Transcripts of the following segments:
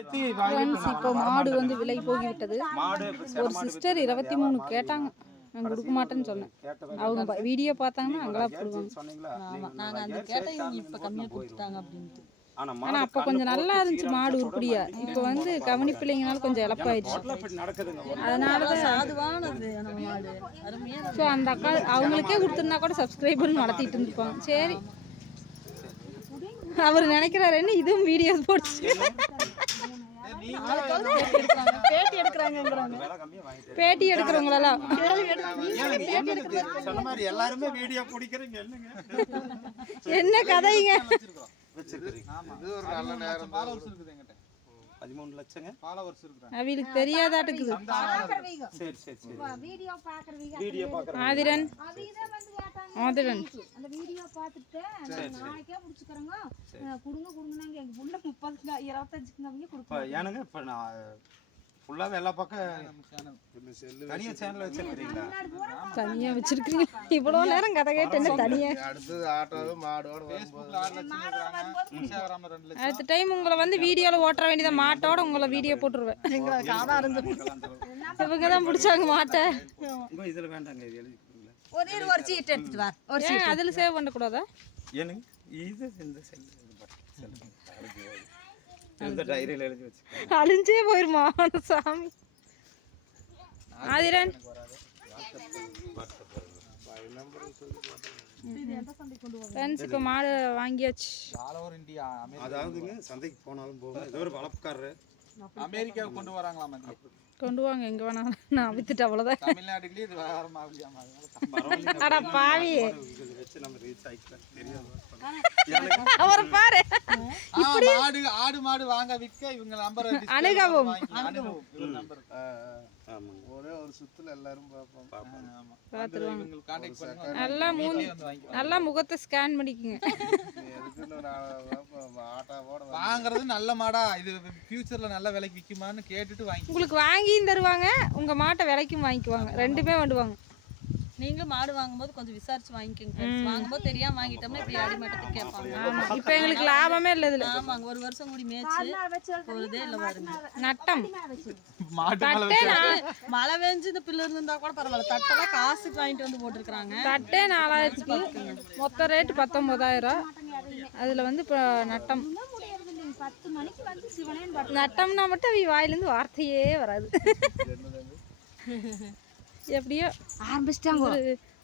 இப்போ மாடு வந்து விலை போகிவிட்டது. ஒரு சிஸ்டர் 23 கேட்டாங்க, நான் கொடுக்க மாட்டேன்னு சொன்னேன். அவங்க வீடியோ பார்த்தாங்கன்னா அங்கெல்லாம் போடுவாங்க. நாங்கள் அந்த கேட்டால் இவங்க இப்போ கம்மியாக கொடுத்துட்டாங்க அப்படின்ட்டு. ஆனால் அப்போ கொஞ்சம் நல்லா இருந்துச்சு மாடு உருப்படியா. இப்போ வந்து கவனி பிள்ளைங்கனால கொஞ்சம் இழப்பாயிடுச்சு. அதனால அதுவானது நம்ம மாடு அருமையாக. ஸோ அந்த அக்கா அவங்களுக்கே கொடுத்துருந்தா கூட சப்ஸ்கிரைபர் நடத்திட்டு இருந்துப்பாங்க. சரி, அவர் நினைக்கிறாருன்னு இதுவும் வீடியோ போட்டு பேட்டி எடுக்கிறவங்களெல்லாம் என்ன கதைங்க. 13 லட்சங்க அவங்களுக்கு தெரியாதாட்டுக்குது. ஆதிரன் ஆதிரன் அந்த வீடியோ பார்த்துட்டு நாளைக்கே முடிச்சுக்கறங்க குடுங்க குடுங்கனாங்க. எங்க புள்ள 25க்கு கொடுப்போம். ஏனுங்க இப்ப நான் ஃபுல்லாவே எல்லா பக்கம் தனியா சேனல் வச்சிருக்கீங்களா? தனியா வச்சிருக்கீங்க. இவ்வளவு நேரம் கதை கேட்டு என்ன தனியா? அடுத்தது ஆட்டோவும் மாடோட அடுத்த டைம் உங்களை வந்து வீடியோல ஓட்டுற வேண்டியத மாட்டோட உங்களை வீடியோ போட்டுருவேன். இவங்க தான் பிடிச்சாங்க மாட்டை. இதுல வேண்டாங்க, இது எழுதிக்கிறீங்களா? ஒரு சீட் எடுத்துட்டு வா. ஒரு சீட் அதுல சேவ் பண்ண கூடாதா? ஏனுங்க இது இந்த செல் இந்த டைரியில எழுதி வச்சு அழிஞ்சே போயிருமா சாமி. ஆதிரன் ஃப்ரெண்ட்ஸ் இப்போ மாடு வாங்கியாச்சு. அதாவதுங்க சந்தைக்கு போனாலும் போகும். ஏதோ ஒரு வளர்ப்புக்காரரு அமெரிக்காவுக்கு கொண்டு வராங்களாம். கொண்டு வாங்க, எங்க வேணாலும் நான் வித்துட்டு அவ்வளோதான். தமிழ்நாட்டுக்குள்ளே இது வியாபாரமாகலையாமா? அட பாவி, வச்சு நம்ம ரீச் ஆகிக்கலாம். தெரியாது அவரை பாரு. இப்படி ஆடு மாடு வாங்க விற்க இவங்க நம்பர் அணுகவும் ஒரே ஒரு சுத்துல எல்லாரும் நல்லா முகத்தை ஸ்கேன் பண்ணிக்கோங்க. வாங்குறது நல்ல மாடா, இது ஃபியூச்சர்ல நல்ல விலைக்கு விற்குமான்னு கேட்டுட்டு வாங்கி உங்களுக்கு வாங்கியும் தருவாங்க, உங்க மாட்டை விலைக்கும் வாங்கிக்குவாங்க. ரெண்டுமே வந்துவாங்க. நீங்களும் மாடு வாங்கும்போது கொஞ்சம் விசாரிச்சு வாங்கிக்கோங்க. வாங்கும்போது தெரியாம வாங்கிட்டோம்னா இப்படி அடிமட்டத்துக்கு கேட்பாங்க. ஆமா, இப்போ எங்களுக்கு லாபமே இல்லை இதுல. ஆமாங்க, ஒரு வருஷம் கூடி மேய்ச்சி போறதே இல்லை பாருங்க. நட்டம் மழை பெஞ்சு இந்த பில்லு இருந்தா கூட பரவாயில்ல. தட்டெல்லாம் காசுக்கு வாங்கிட்டு வந்து போட்டுருக்காங்க. தட்டே 4000க்கு, மொத்த ரேட்டு 19,000. அதுல வந்து இப்போ நட்டம் 10 மணிக்கு வந்து சிவனேன் நட்டம்னா மட்டும் அவங்க வாயிலிருந்து வார்த்தையே வராது. எப்படியோ ஆரம்பிச்சிட்டாங்க.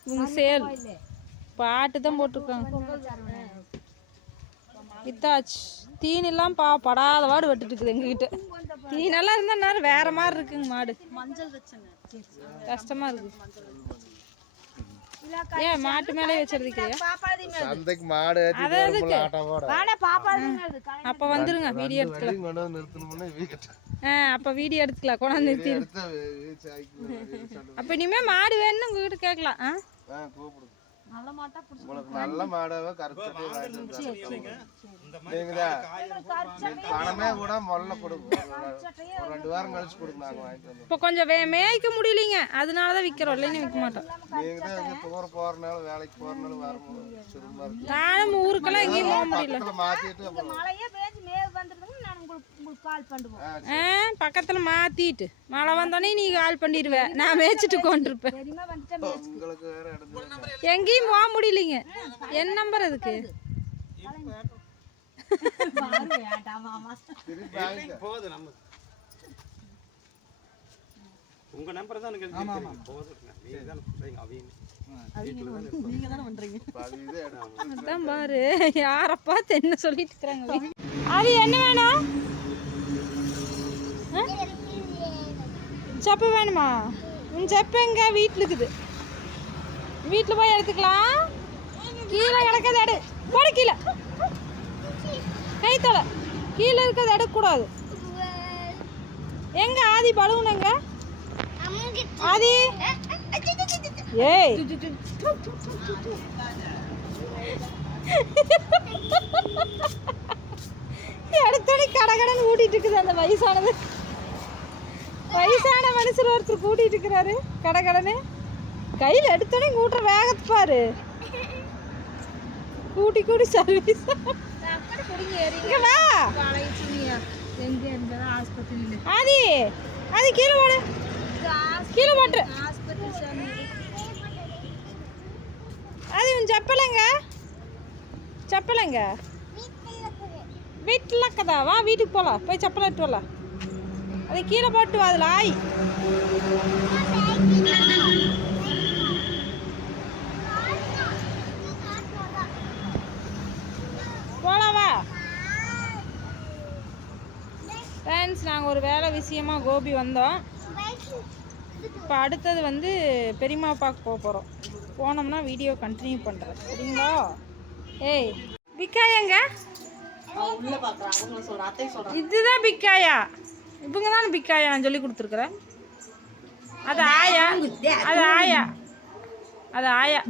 இவங்க சேல் பாட்டு தான் போட்டிருக்காங்க. வித்தாச்சு. தீனெல்லாம் படாத வாடு வெட்டுட்டு இருக்குது எங்ககிட்ட. தீனெல்லாம் இருந்தா நேரம் வேற மாதிரி இருக்குங்க மாடு. மஞ்சள் வச்சுங்க, கஷ்டமா இருக்கு. ஏன் மாட்டு மேலே வச்சிருக்கீங்க? சந்தைக்கு மாடு அப்ப வந்துருங்க, வீடியோ எடுத்துக்கலாம். அப்ப வீடியோ எடுத்துக்கலாம், கொண்டாந்து நிறுத்தி. அப்ப இனிமே மாடு வேணும்னு உங்ககிட்ட கேட்கலாம். நல்ல மாட்டா புடிச்சு நல்ல மாடாவே கரெக்டாக பணமே கூட முதல்ல கொடுக்கும். ஒரு 2 வாரம் கழிச்சு கொடுங்க, நாங்கள் வாங்கிட்டு வந்து. இப்போ கொஞ்சம் மேய்க்க முடியலைங்க, அதனாலதான் விற்கிறோம். இல்லைன்னு விற்க மாட்டோம். நீங்க தான் எங்க தூரம் போறனால, வேலைக்கு போறனால வரும்போது சிரமமா இருக்கு. நானும் ஊருக்கெல்லாம் எங்கேயும் போக முடியல. மாத்திட்டு மழையே பேஞ்சு மேவு வந்துருதுங்க. நான் உங்களுக்கு கால் பண்ணுவோம். பக்கத்துல மாத்திட்டு மழை வந்தோடனே நீ கால் பண்ணிடுவேன். நான் மேய்ச்சிட்டு கொண்டிருப்பேன். உங்களுக்கு வேற இடம் எங்கேயும் போக முடியலைங்க. என் நம்பர் அதுக்கு போகுது. நம்ம உங்க நம்பர் தான் எனக்கு அதான் பாரு, யாரப்பா என்ன சொல்லிட்டு இருக்கிறாங்க. அது என்ன வேணும்? செப்பு வேணுமா? உன் செப்பு எங்க? வீட்டில் இருக்குது. வீட்டில் போய் எடுத்துக்கலாம். கீழே கிடக்கிறது எடு, போடு கீழே. கைத்தலை கீழே இருக்கிறது எடுக்கக்கூடாது. எங்க ஆதி பலூன் எங்க? ஆதி ஏய் எடுத்தோடனே கடகடன்னு ஊட்டிட்டு இருக்குது அந்த வயசான மனுஷர் ஒருத்தர் கூட்டிட்டு இருக்கிறாரு. கடகடன்னு கையில் எடுத்தோடனே கூட்டுற வேகத்து பாரு. கூட்டி சர்வீஸ். எங்கே இருந்ததா ஆஸ்பத்திரியில் ஆதி அது கீழே போடு கீழே போட்டு ஆஸ்பத்திரி சாமி அது உன் செப்பலைங்க செப்பலைங்க வீட்டில் இருக்கதா வா வீட்டுக்கு போகலாம் போய் செப்பலை எடுத்து வரலாம் அதை கீழே போட்டு வா அதில் ஆய் போகலாம் வா ஃப்ரெண்ட்ஸ் நாங்கள் ஒரு வேலை விஷயமா கோபி வந்தோம். இப்போ அடுத்தது வந்து பெரியம்மா பார்க்க போகிறோம். போனோம்னா வீடியோ கண்டினியூ பண்ணுறேன் சரிங்களா? ஏய் பிக்காயாங்க இதுதான் பிக்காயா இவங்க தானே பிக்காயா நான் சொல்லி கொடுத்துருக்குறேன். அது ஆயா அது ஆயா அது ஆயா.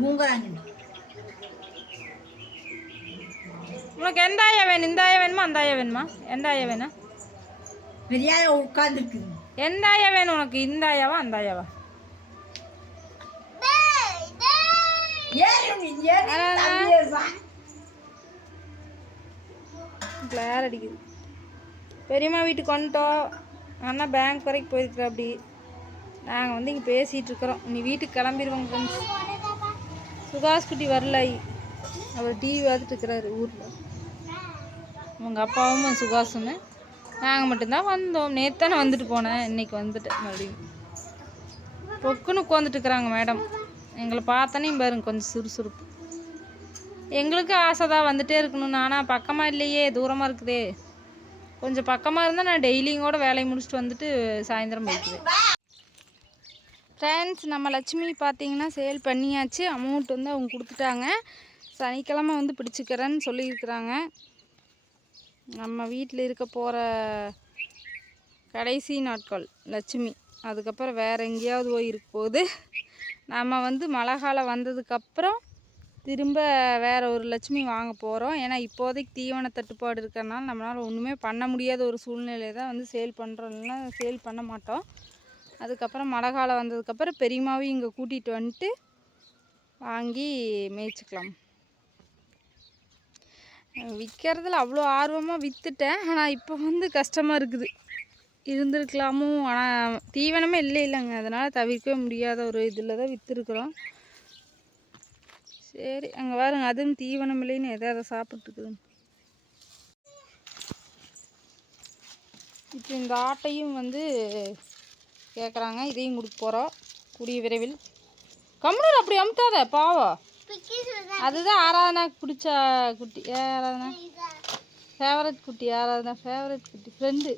உனக்கு எந்த ஆயா வேணும்? இந்த ஆயா வேணுமா அந்த ஆயா வேணுமா? எந்த ஆயா வேணும்? எந்த ஆயா வேணும் உனக்கு? இந்த ஆயாவா அந்த ஆயாவா? கிளார் அடிக்குது. பெரியம்மா வீட்டுக்கு வந்துட்டோம். அண்ணா பேங்க் வரைக்கும் போயிருக்குற. அப்படி நாங்கள் வந்து இங்கே பேசிகிட்டு இருக்கிறோம். நீ வீட்டுக்கு கிளம்பிடுவோங்க ஃப்ரெண்ட்ஸ். சுகாஷ் குட்டி வரல, அவர் டிவி பார்த்துட்டு இருக்கிறாரு ஊரில். அவங்க அப்பாவும் சுகாஷுன்னு நாங்கள் மட்டும்தான் வந்தோம். நேற்று தானே வந்துட்டு போனேன், இன்னைக்கு வந்துட்டேன் மறுபடியும். பொக்குன்னு உட்காந்துட்டு இருக்கிறாங்க மேடம். எங்களை பார்த்தோன்னே பாருங்க கொஞ்சம் சுறுசுறுப்பு. எங்களுக்கு ஆசை தான் வந்துட்டே இருக்கணும்னு. ஆனால் பக்கமாக இல்லையே, தூரமாக இருக்குதே. கொஞ்சம் பக்கமாக இருந்தால் நான் டெய்லியும் கூட வேலையை முடிச்சுட்டு வந்துட்டு சாயந்தரம் போய்க்குவேன். ஃப்ரெண்ட்ஸ் நம்ம லட்சுமி பார்த்தீங்கன்னா சேல் பண்ணியாச்சு. அமௌண்ட் வந்து அவங்க கொடுத்துட்டாங்க. சனிக்கிழமை வந்து பிடிச்சிக்கிறேன்னு சொல்லியிருக்கிறாங்க. நம்ம வீட்டில் இருக்க போகிற கடைசி நாட்கள் லட்சுமி. அதுக்கப்புறம் வேறு எங்கேயாவது போய் இருக்க போகுது. நம்ம வந்து மழை காலம் வந்ததுக்கப்புறம் திரும்ப வேறு ஒரு லட்சுமி வாங்க போகிறோம். ஏன்னா இப்போதைக்கு தீவன தட்டுப்பாடு இருக்கிறனால நம்மளால் ஒன்றுமே பண்ண முடியாத ஒரு சூழ்நிலையை தான் வந்து சேல் பண்ணுறோம். இல்லைன்னா சேல் பண்ண மாட்டோம். அதுக்கப்புறம் மழை காலம் வந்ததுக்கப்புறம் பெரியம்மாவையும் இங்கே கூட்டிகிட்டு வந்துட்டு வாங்கி மேய்ச்சிக்கலாம். விற்கிறதுல அவ்வளோ ஆர்வமாக விற்றுட்டேன். ஆனால் இப்போ வந்து கஷ்டமாக இருக்குது. இருந்திருக்கலாமோ, ஆனால் தீவனமே இல்லைங்க. அதனால் தவிர்க்கவே முடியாத ஒரு இதில் தான் விற்றுருக்குறோம். சரி அங்கே பாருங்க, அதுவும் தீவனம் இல்லைன்னு எதை சாப்பிட்டுருக்குதுன்னு. இப்போ இந்த ஆட்டையும் வந்து கேட்குறாங்க. இதையும் கொடுக்க போகிறோம் கூடிய விரைவில். கம்முனு அப்படி அமுத்தாத பாவம். அதுதான் ஆராதனாக்கு பிடிச்ச குட்டி. ஆராதனா ஃபேவரட் குட்டி. ஆராதனா ஃபேவரட் குட்டி ஃப்ரெண்டு.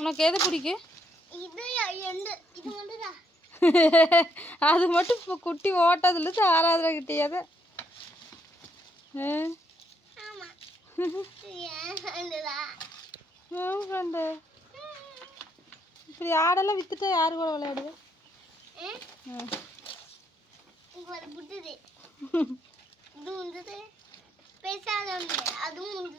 உனக்கு எது பிடிக்கும்? அது மட்டும் இப்போ குட்டி ஓட்டதுலேருந்து ஆராதனா கிட்டியாத. ஃப்ரெண்டு இப்படி ஆடெல்லாம் விற்றுட்டா யாரு கூட விளையாடுது? பேசாத அதுவும்